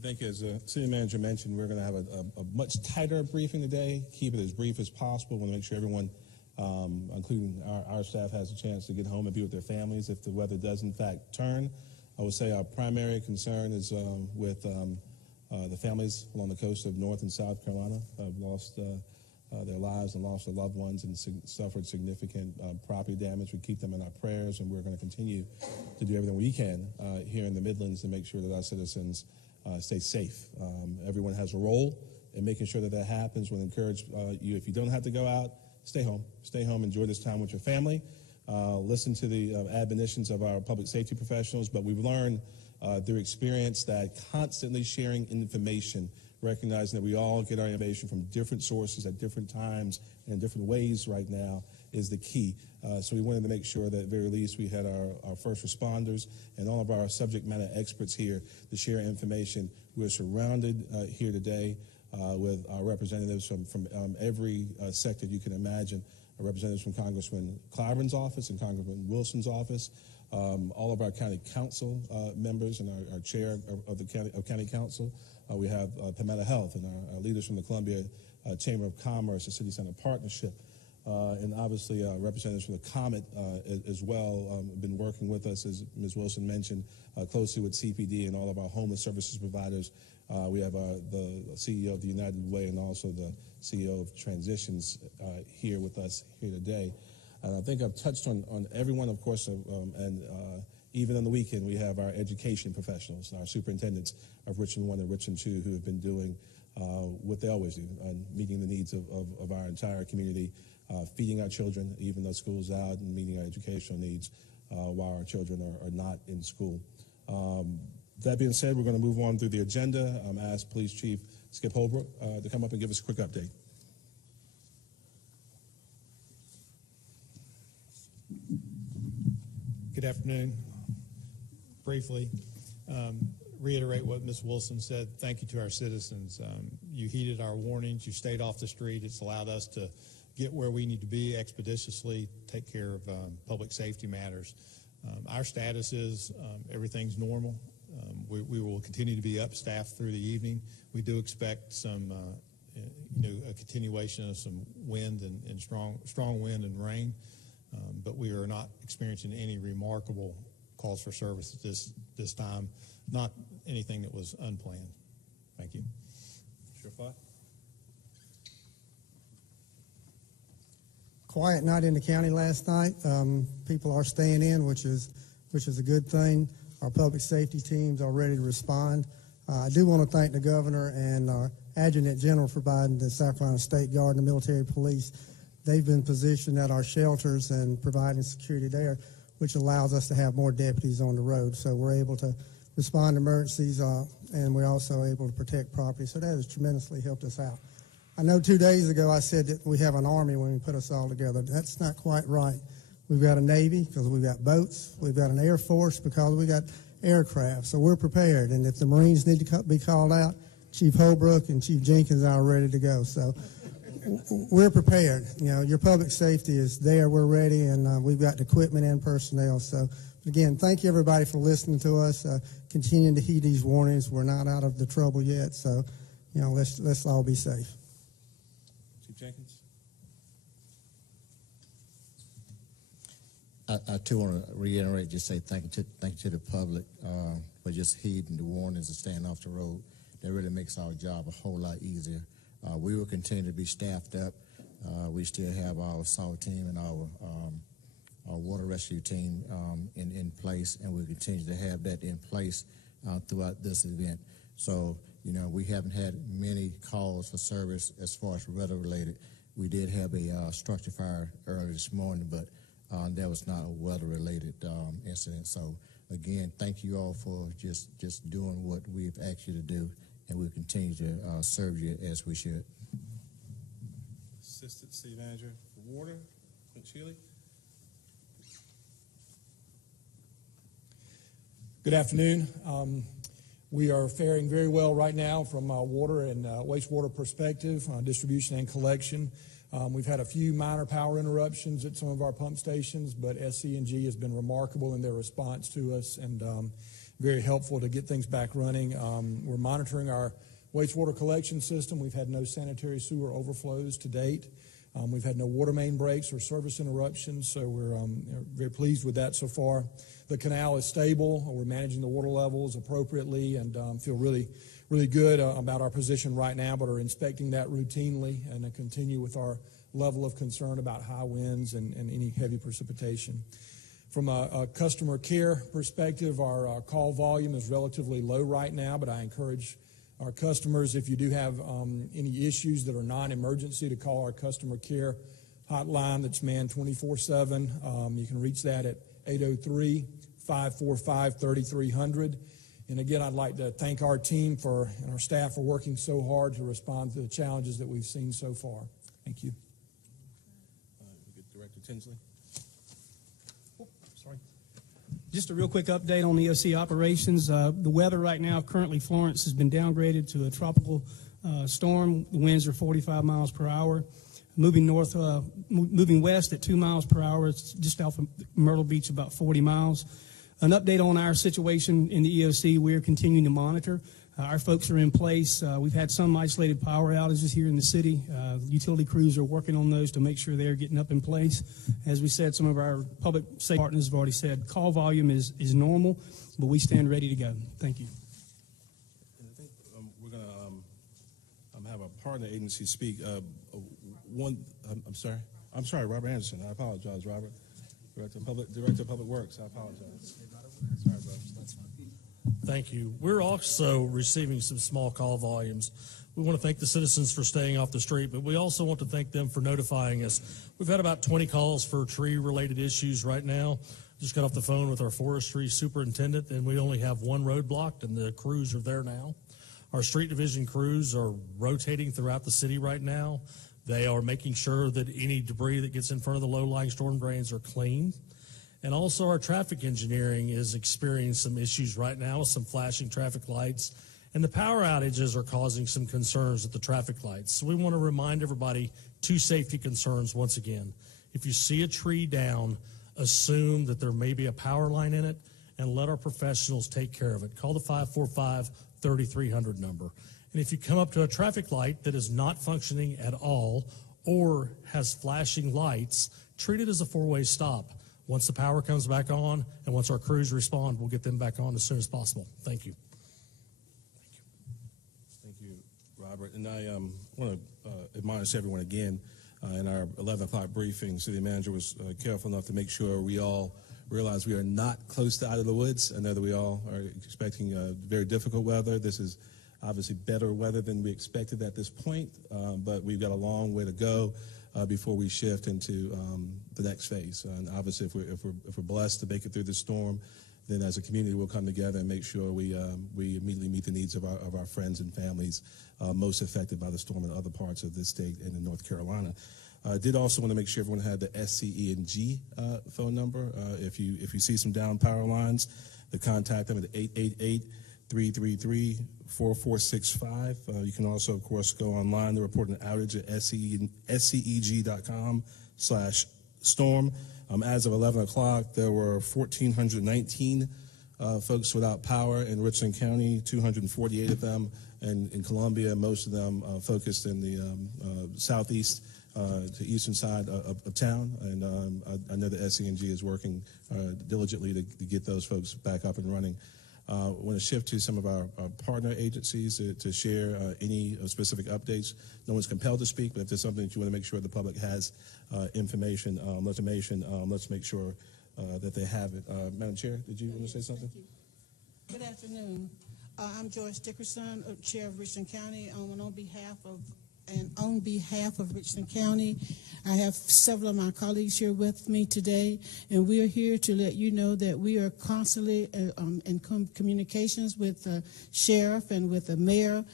I think as the city manager mentioned, we're going to have a much tighter briefing today, keep it as brief as possible. We want to make sure everyone, including our staff, has a chance to get home and be with their families if the weather does in fact turn. I would say our primary concern is with the families along the coast of North and South Carolina have lost their lives and lost their loved ones and suffered significant property damage. We keep them in our prayers, and we're going to continue to do everything we can here in the Midlands to make sure that our citizens stay safe. Everyone has a role in making sure that happens. We'll encourage you, if you don't have to go out, stay home. Stay home, enjoy this time with your family. Listen to the admonitions of our public safety professionals, but we've learned through experience that constantly sharing information, recognizing that we all get our information from different sources at different times and in different ways right now, is the key. So we wanted to make sure that at the very least we had our first responders and all of our subject matter experts here to share information. We're surrounded here today with our representatives from every sector you can imagine. Our representatives from Congressman Clyburn's office and Congressman Wilson's office, all of our county council members and our chair of the county council. We have Palmetto Health and our leaders from the Columbia Chamber of Commerce, the City Center Partnership, and obviously representatives from the Comet as well have been working with us, as Ms. Wilson mentioned, closely with CPD and all of our homeless services providers. We have the CEO of the United Way and also the CEO of Transitions here with us here today. And I think I've touched on everyone, of course, and even on the weekend we have our education professionals, our superintendents of Richland 1 and Richland 2 who have been doing what they always do, meeting the needs of our entire community, feeding our children, even though school's out, and meeting our educational needs while our children are not in school. That being said, we're going to move on through the agenda. I'm asked Police Chief Skip Holbrook to come up and give us a quick update. Good afternoon. Briefly, reiterate what Ms. Wilson said. Thank you to our citizens. You heeded our warnings. You stayed off the street. It's allowed us to get where we need to be expeditiously, take care of public safety matters. Our status is everything's normal. We will continue to be up staffed through the evening. We do expect some, a continuation of some wind and strong wind and rain, but we are not experiencing any remarkable calls for service at this time. Not anything that was unplanned. Thank you. Sure. Quiet night in the county last night. People are staying in, which is a good thing. Our public safety teams are ready to respond. I do want to thank the governor and our adjutant general for providing the South Carolina State Guard and the military police. They've been positioned at our shelters and providing security there, which allows us to have more deputies on the road. So we're able to respond to emergencies, and we're also able to protect property. So that has tremendously helped us out. I know 2 days ago I said that we have an Army when we put us all together. That's not quite right. We've got a Navy because we've got boats. We've got an Air Force because we got aircraft. So we're prepared. And if the Marines need to be called out, Chief Holbrook and Chief Jenkins are ready to go. So we're prepared. Your public safety is there. We're ready, and we've got equipment and personnel. So, again, thank you, everybody, for listening to us, continuing to heed these warnings. We're not out of the trouble yet, so, let's all be safe. Chief Jenkins? I too want to reiterate, just say thank you to the public for just heeding the warnings and staying off the road. That really makes our job a whole lot easier. We will continue to be staffed up. We still have our assault team and our water rescue team in place, and we'll continue to have that in place throughout this event. So, we haven't had many calls for service as far as weather-related. We did have a structure fire earlier this morning, but that was not a weather-related incident. So, again, thank you all for just doing what we've asked you to do, and we'll continue to serve you as we should. Assistant City Manager for Water, Shealy. Good afternoon. We are faring very well right now from a water and wastewater perspective, distribution and collection. We've had a few minor power interruptions at some of our pump stations, but SC&G has been remarkable in their response to us, and very helpful to get things back running. We're monitoring our wastewater collection system. We've had no sanitary sewer overflows to date. We've had no water main breaks or service interruptions, so we're very pleased with that so far. The canal is stable. We're managing the water levels appropriately and feel really good about our position right now, but are inspecting that routinely and continue with our level of concern about high winds and any heavy precipitation. From a customer care perspective, our call volume is relatively low right now, but I encourage our customers, if you do have any issues that are non-emergency, to call our customer care hotline that's manned 24/7. You can reach that at 803-545-3300. And again, I'd like to thank our team and our staff for working so hard to respond to the challenges that we've seen so far. Thank you. Director Tinsley. Sorry. Just a real quick update on EOC operations. The weather right now, currently Florence has been downgraded to a tropical storm. The winds are 45 miles per hour. Moving west at 2 miles per hour. It's just off of Myrtle Beach, about 40 miles. An update on our situation in the EOC. We're continuing to monitor. Our folks are in place. We've had some isolated power outages here in the city. Utility crews are working on those to make sure they're getting up in place. As we said, some of our public safety partners have already said call volume is normal, but we stand ready to go. Thank you. And I think we're going to have a partner agency speak. I'm sorry, Robert Anderson. I apologize, Robert. Director of Public Works. I apologize. Sorry, bro. That's fine. Thank you. We're also receiving some small call volumes. We want to thank the citizens for staying off the street, but we also want to thank them for notifying us. We've had about 20 calls for tree-related issues right now. Just got off the phone with our forestry superintendent, and we only have one road blocked, and the crews are there now. Our street division crews are rotating throughout the city right now. They are making sure that any debris that gets in front of the low-lying storm drains are cleaned. And also our traffic engineering is experiencing some issues right now with some flashing traffic lights. And the power outages are causing some concerns at the traffic lights. So we want to remind everybody 2 safety concerns once again. If you see a tree down, assume that there may be a power line in it and let our professionals take care of it. Call the 545-3300 number. And if you come up to a traffic light that is not functioning at all or has flashing lights, treat it as a 4-way stop. Once the power comes back on and once our crews respond, we'll get them back on as soon as possible. Thank you. Thank you, Robert. And I want to admonish everyone again, in our 11 o'clock briefing, City Manager was careful enough to make sure we all realize we are not close to out of the woods. I know that we all are expecting very difficult weather. This is obviously better weather than we expected at this point, but we've got a long way to go before we shift into the next phase. And obviously, if we're blessed to make it through the storm, then as a community we'll come together and make sure we immediately meet the needs of our friends and families most affected by the storm in other parts of this state and in North Carolina. Did also want to make sure everyone had the SCE&G phone number. If you see some down power lines, the contact them at 888-333-4465. You can also, of course, go online to report an outage at sceg.com/storm. As of 11 o'clock, there were 1,419 folks without power in Richland County, 248 of them in Columbia, most of them focused in the southeast to eastern side of town. And I know that SCG is working diligently to get those folks back up and running. I want to shift to some of our partner agencies to share any specific updates. No one's compelled to speak, but if there's something that you want to make sure the public has let's make sure that they have it. Madam Chair, did you want to say something? Thank you. Good afternoon. I'm Joyce Dickerson, Chair of Richland County. On behalf of Richland County, I have several of my colleagues here with me today, and we are here to let you know that we are constantly in communications with the sheriff and with the mayor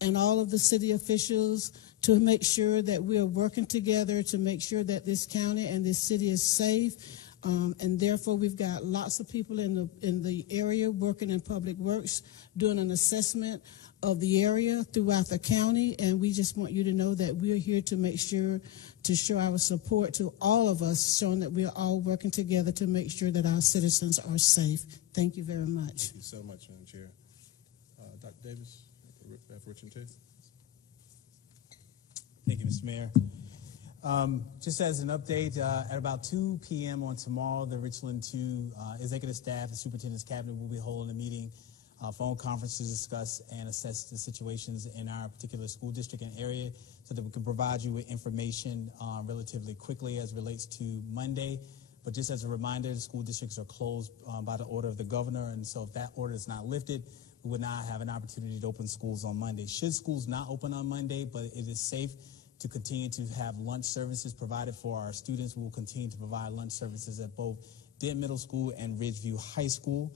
and all of the city officials to make sure that we are working together to make sure that this county and this city is safe. And therefore, we've got lots of people in the area working in public works, doing an assessment of the area throughout the county, and we just want you to know that we're here to make sure to show our support to all of us, showing that we're all working together to make sure that our citizens are safe. Thank you very much. Thank you so much, Madam Chair. Dr. Davis, for Richland 2. Thank you, Mr. Mayor. Just as an update, at about 2 p.m. on tomorrow, the Richland 2 executive staff and superintendent's cabinet will be holding a meeting, phone conference to discuss and assess the situations in our particular school district and area so that we can provide you with information relatively quickly as it relates to Monday. But just as a reminder, the school districts are closed by the order of the governor, and so if that order is not lifted, we would not have an opportunity to open schools on Monday. Should schools not open on Monday, but it is safe to continue to have lunch services provided for our students, we will continue to provide lunch services at both Dent Middle School and Ridgeview High School.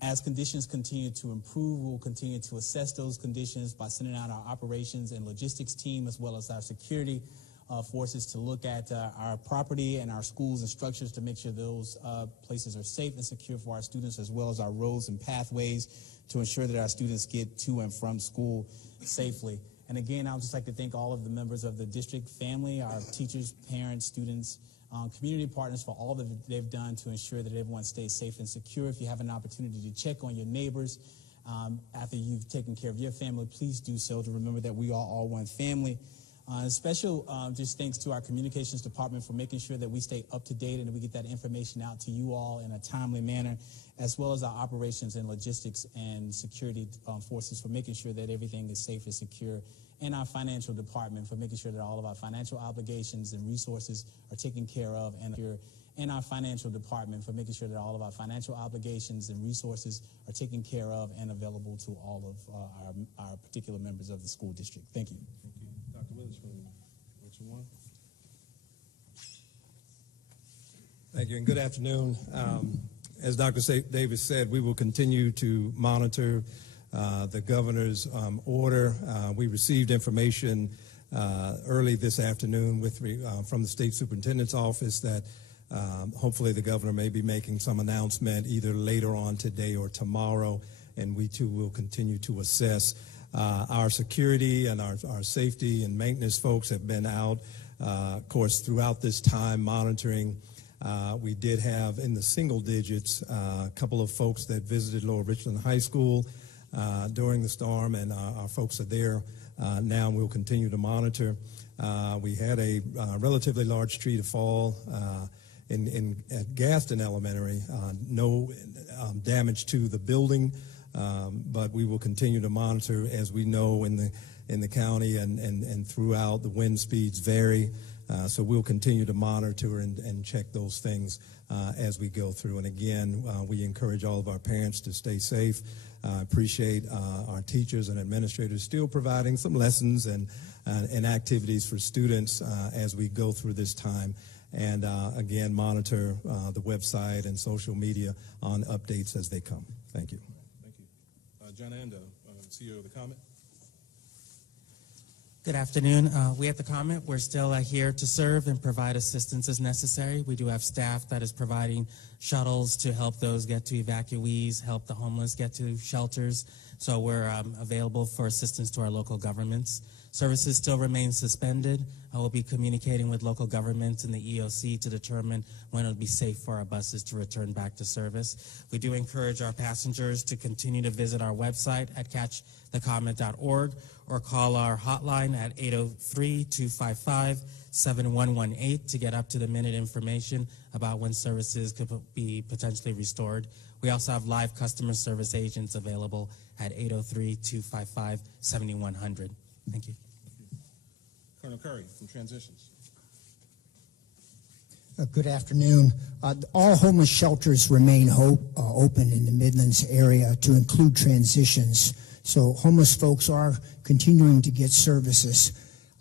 As conditions continue to improve, we'll continue to assess those conditions by sending out our operations and logistics team as well as our security forces to look at our property and our schools and structures to make sure those places are safe and secure for our students, as well as our roads and pathways to ensure that our students get to and from school safely. And again, I would just like to thank all of the members of the district family, our teachers, parents, students, community partners for all that they've done to ensure that everyone stays safe and secure. If you have an opportunity to check on your neighbors after you've taken care of your family, please do so, to remember that we are all one family. Special just thanks to our communications department for making sure that we stay up to date and that we get that information out to you all in a timely manner, as well as our operations and logistics and security forces for making sure that everything is safe and secure, and our financial department for making sure that all of our financial obligations and resources are taken care of, and our financial department for making sure that all of our financial obligations and resources are taken care of and available to all of our particular members of the school district. Thank you. Thank you. Dr. Willis from Richland 1. Thank you, and good afternoon. As Dr. Davis said, we will continue to monitor the governor's order. We received information early this afternoon from the state superintendent's office that hopefully the governor may be making some announcement either later on today or tomorrow, and we too will continue to assess. Our security and our safety and maintenance folks have been out, of course, throughout this time monitoring. We did have in the single digits a couple of folks that visited Lower Richland High School during the storm, and our folks are there now, and we'll continue to monitor. We had a relatively tree to fall at Gaston Elementary. No damage to the building, but we will continue to monitor. As we know, in the county and throughout, the wind speeds vary. So we'll continue to monitor and check those things as we go through. And again, we encourage all of our parents to stay safe. Appreciate our teachers and administrators still providing some lessons and activities for students as we go through this time. And again, monitor the website and social media on updates as they come. Thank you. Thank you. John Ando, CEO of the Comment. Good afternoon. We at the Comment, we're still here to serve and provide assistance as necessary. We do have staff that is providing shuttles to help those get to evacuees, help the homeless get to shelters. So we're available for assistance to our local governments. Services still remain suspended. I will be communicating with local governments and the EOC to determine when it will be safe for our buses to return back to service. We do encourage our passengers to continue to visit our website at catchthecomment.org or call our hotline at 803-255-7118 to get up-to-the-minute information about when services could be potentially restored. We also have live customer service agents available at 803-255-7100. Thank you. Colonel Curry from Transitions. Good afternoon. All homeless shelters remain open in the Midlands area, to include Transitions. So homeless folks are continuing to get services.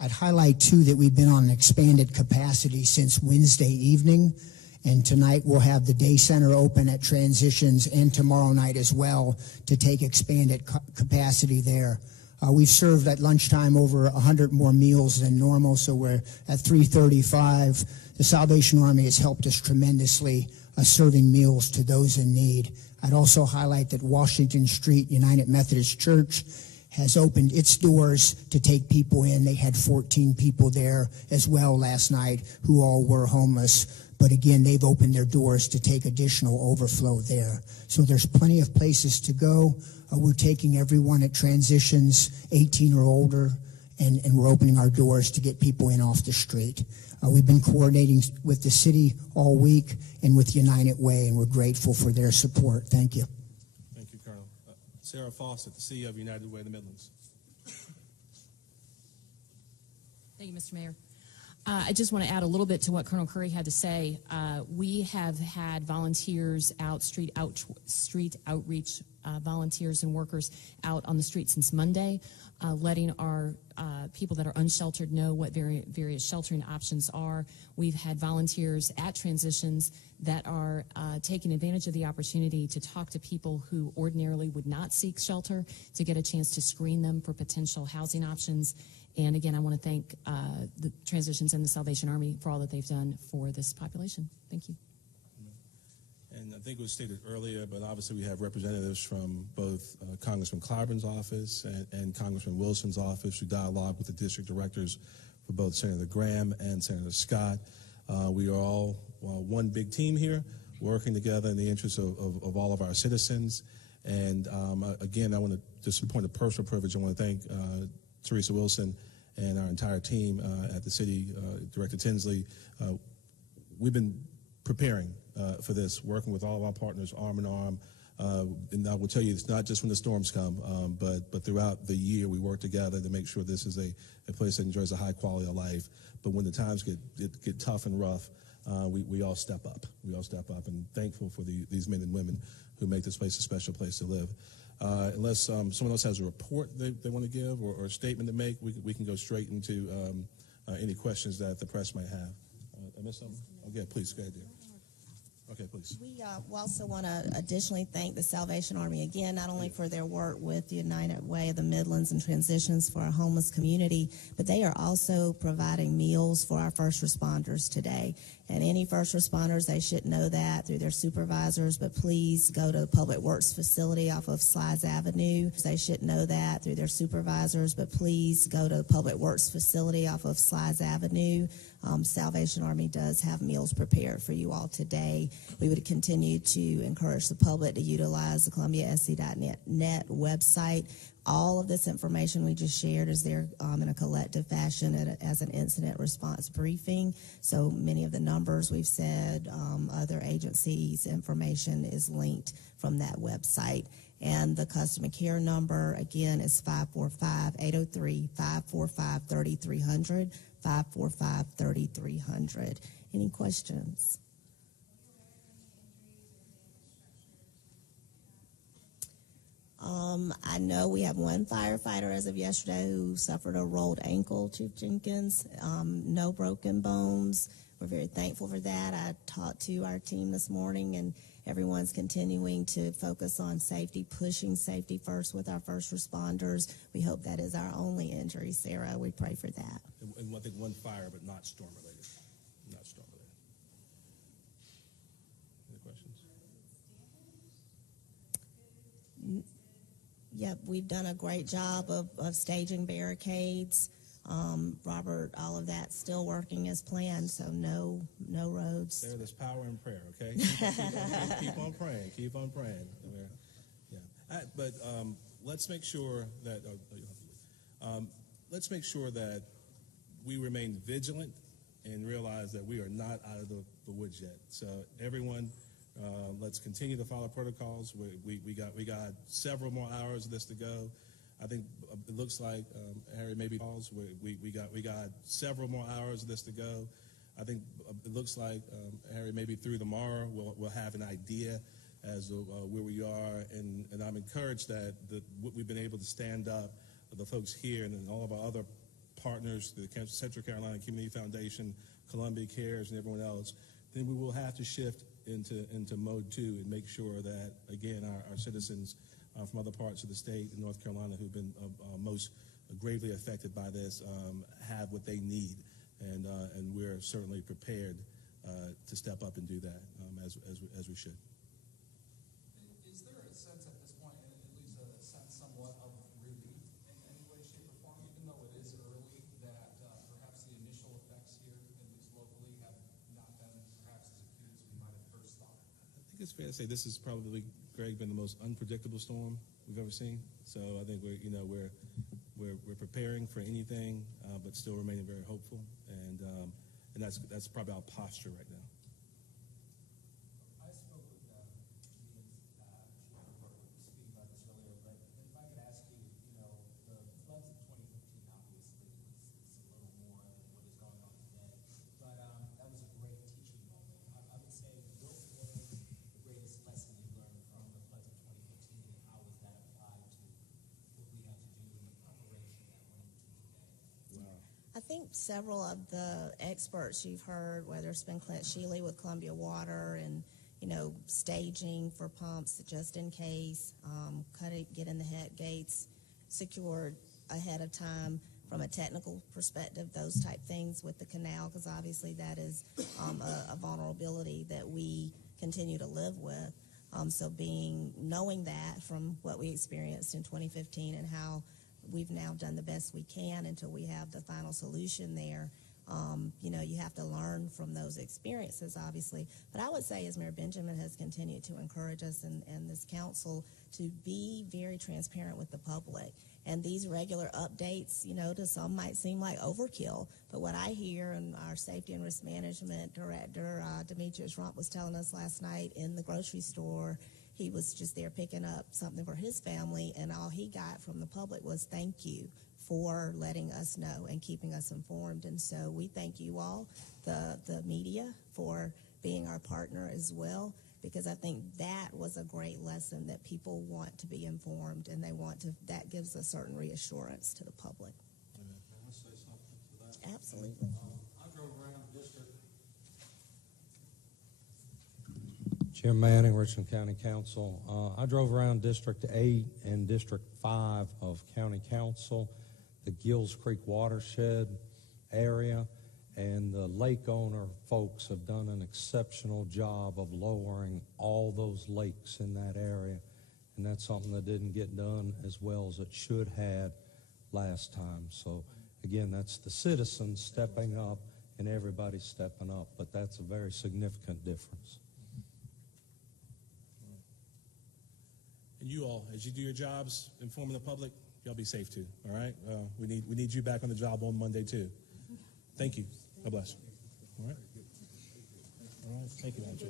I'd highlight, too, that we've been on an expanded capacity since Wednesday evening, and tonight we'll have the day center open at Transitions, and tomorrow night as well, to take expanded capacity there. We've served at lunchtime over 100 more meals than normal, so we're at 335. The Salvation Army has helped us tremendously serving meals to those in need. I'd also highlight that Washington Street United Methodist Church has opened its doors to take people in. They had 14 people there as well last night who all were homeless. But again, they've opened their doors to take additional overflow there. So there's plenty of places to go. We're taking everyone at transitions 18 or older, and we're opening our doors to get people in off the street. We've been coordinating with the city all week and with United Way, and we're grateful for their support. Thank you. Thank you, Colonel. Sarah Fawcett, the CEO of United Way of the Midlands. Thank you, Mr. Mayor. I just want to add a little bit to what Colonel Curry had to say. We have had volunteers out, street outreach volunteers and workers out on the street since Monday, letting our people that are unsheltered know what various sheltering options are. We've had volunteers at transitions that are taking advantage of the opportunity to talk to people who ordinarily would not seek shelter, to get a chance to screen them for potential housing options. And again, I want to thank the Transitions and the Salvation Army for all that they've done for this population. Thank you. And I think it was stated earlier, but obviously we have representatives from both Congressman Clyburn's office and Congressman Wilson's office who dialogue with the district directors for both Senator Graham and Senator Scott. We are all one big team here, working together in the interest of all of our citizens. And again, I want to, just from a point of personal privilege, I want to thank Teresa Wilson and our entire team at the city, Director Tinsley. We've been preparing for this, working with all of our partners arm in arm. And I will tell you, it's not just when the storms come, but throughout the year we work together to make sure this is a place that enjoys a high quality of life. But when the times get tough and rough, we all step up. We all step up, and thankful for these men and women who make this place a special place to live. Unless someone else has a report they want to give or a statement to make, we can go straight into any questions that the press might have. I missed something? Okay, please, go ahead, dear. Okay, please. We also want to additionally thank the Salvation Army again, not only for their work with the United Way of the Midlands and Transitions for our homeless community, but they are also providing meals for our first responders today. And any first responders, they should know that through their supervisors, but please go to the Public Works facility off of Slides Avenue. They should know that through their supervisors, but please go to the Public Works facility off of Slides Avenue. Salvation Army does have meals prepared for you all today. We would continue to encourage the public to utilize the ColumbiaSC.net website. All of this information we just shared is there in a collective fashion as an incident response briefing. So many of the numbers we've said, other agencies' information is linked from that website. And the customer care number, again, is 545-803-545-3300, 545-3300. Any questions? I know we have one firefighter as of yesterday who suffered a rolled ankle, Chief Jenkins. No broken bones. We're very thankful for that. I talked to our team this morning, and everyone's continuing to focus on safety, pushing safety first with our first responders. We hope that is our only injury, Sarah. We pray for that. And I think one fire, but not storm-related. Not storm-related. Any questions? Yep, we've done a great job of staging barricades. Robert, all of that's still working as planned, so no roads. There's power in prayer, okay? Keep on praying. Keep on praying. Yeah. But let's make sure that we remain vigilant and realize that we are not out of the woods yet. So everyone, let's continue to follow protocols. We got several more hours of this to go. I think it looks like Harry maybe calls. We got several more hours of this to go. I think it looks like Harry maybe through tomorrow we'll have an idea as to where we are, and I'm encouraged that what we've been able to stand up, the folks here and all of our other partners, the Central Carolina Community Foundation, Columbia Cares, and everyone else. Then we will have to shift into mode 2 and make sure that again our citizens from other parts of the state in North Carolina who've been most gravely affected by this have what they need, and we're certainly prepared to step up and do that as we should. Is there a sense at this point, at least a sense somewhat of relief in any way, shape, or form, even though it is early, that perhaps the initial effects here, at least locally, have not been perhaps as acute as we might have first thought? I think it's fair to say this has probably, Greg, been the most unpredictable storm we've ever seen. So I think we're preparing for anything, but still remaining very hopeful, and that's probably our posture right now. I spoke with speaking about this earlier, but if I could ask you, the floods of 2015 obviously is a little more than what is going on today, but that was a great teaching moment. I would say, what was the greatest lesson you learned from the floods of 2015, and how was that applied to what we have to do in the preparation that we're into today? Wow. I think several of the experts you've heard, whether it's been Clint Shealy with Columbia Water and, staging for pumps just in case, getting the head gates secured ahead of time from a technical perspective, those type things with the canal, because obviously that is a vulnerability that we continue to live with. So knowing that from what we experienced in 2015 and how we've now done the best we can until we have the final solution there. You have to learn from those experiences, obviously. But I would say, as Mayor Benjamin has continued to encourage us and this council to be very transparent with the public. And these regular updates, to some might seem like overkill. But what I hear, and our safety and risk management director, Demetrius Rump, was telling us last night in the grocery store, he was just there picking up something for his family, and all he got from the public was thank you for letting us know and keeping us informed. And so we thank you all, the media, for being our partner as well, because I think that was a great lesson, that people want to be informed and that gives a certain reassurance to the public. Can I say something to that? Absolutely. I drove around District. Jim Manning, Richland County Council. I drove around District 8 and District 5 of County Council, the Gills Creek watershed area, and the lake owner folks have done an exceptional job of lowering all those lakes in that area, and that's something that didn't get done as well as it should have last time. So again, that's the citizens stepping up and everybody stepping up, but that's a very significant difference. And you all, as you do your jobs, informing the public, y'all be safe too. All right. We need you back on the job on Monday too. Thank you. God bless. All right. All right. Thank you, Madam Chair.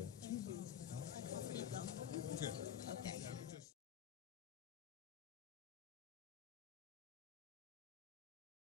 Good.